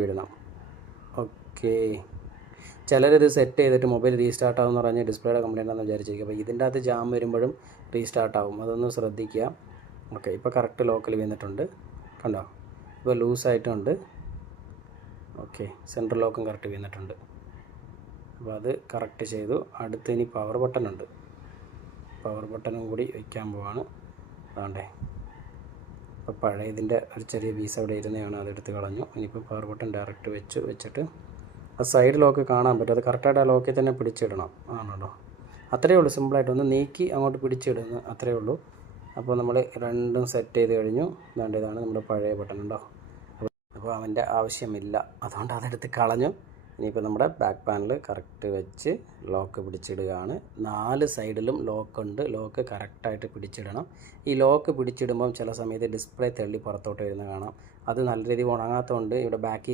വിടണം. Okay, ചിലരിത് set ചെയ്തിട്ട് mobile restart ആകുമെന്ന് പറഞ്ഞ് ഡിസ്പ്ലേയുടെ കംപ്ലൈൻ്റ് ആണെന്ന് വിചാരിച്ചിരിക്കും. അപ്പോൾ ഇതിൻ്റെ അകത്ത് ജാം വരുമ്പോഴും റീസ്റ്റാർട്ട് ആവും, അതൊന്ന് ശ്രദ്ധിക്കുക. ഓക്കെ, ഇപ്പോൾ കറക്റ്റ് ലോക്കൽ വീണിട്ടുണ്ട്, കണ്ടോ? ഇപ്പോൾ ലൂസായിട്ടുണ്ട്. ഓക്കെ, സെൻട്രൽ ലോക്കും കറക്റ്റ് വീണിട്ടുണ്ട്. അപ്പോൾ അത് കറക്റ്റ് ചെയ്തു. അടുത്ത് ഇനി പവർ ബട്ടണുണ്ട്, പവർ ബട്ടണും കൂടി വയ്ക്കാൻ പോവാണ്. അതാണ്ടേ, അപ്പോൾ പഴയതിൻ്റെ ഒരു ചെറിയ പീസ് അവിടെ ഇരുന്നതാണ്, അതെടുത്ത് കളഞ്ഞു. ഇനിയിപ്പോൾ പവർ ബട്ടൺ ഡയറക്റ്റ് വെച്ചിട്ട് ആ സൈഡ് ലോക്ക് കാണാൻ പറ്റും, അത് കറക്റ്റായിട്ട് ആ ലോക്കിൽ തന്നെ പിടിച്ചിടണം. ആണല്ലോ, അത്രയേ ഉള്ളൂ. സിമ്പിളായിട്ട് ഒന്ന് നീക്കി അങ്ങോട്ട് പിടിച്ചിടുന്നു, അത്രയേ ഉള്ളൂ. അപ്പോൾ നമ്മൾ രണ്ടും സെറ്റ് ചെയ്ത് കഴിഞ്ഞു. ഇതാണ് നമ്മുടെ പഴയ ബട്ടൺ ഉണ്ടോ. അപ്പോൾ അവൻ്റെ ആവശ്യമില്ല, അതുകൊണ്ട് അതെടുത്ത് കളഞ്ഞു. ഇനിയിപ്പോൾ നമ്മുടെ ബാക്ക് പാനൽ കറക്റ്റ് വെച്ച് ലോക്ക് പിടിച്ചിടുകയാണ്. 4 സൈഡിലും ലോക്കുണ്ട്, ലോക്ക് കറക്റ്റായിട്ട് പിടിച്ചിടണം. ഈ ലോക്ക് പിടിച്ചിടുമ്പം ചില സമയത്ത് ഡിസ്പ്ലേ തള്ളി പുറത്തോട്ട് വരുന്ന കാണാം. അത് നല്ല രീതിയിൽ ഉണങ്ങാത്തതുകൊണ്ട് ഇവിടെ ബാക്കിൽ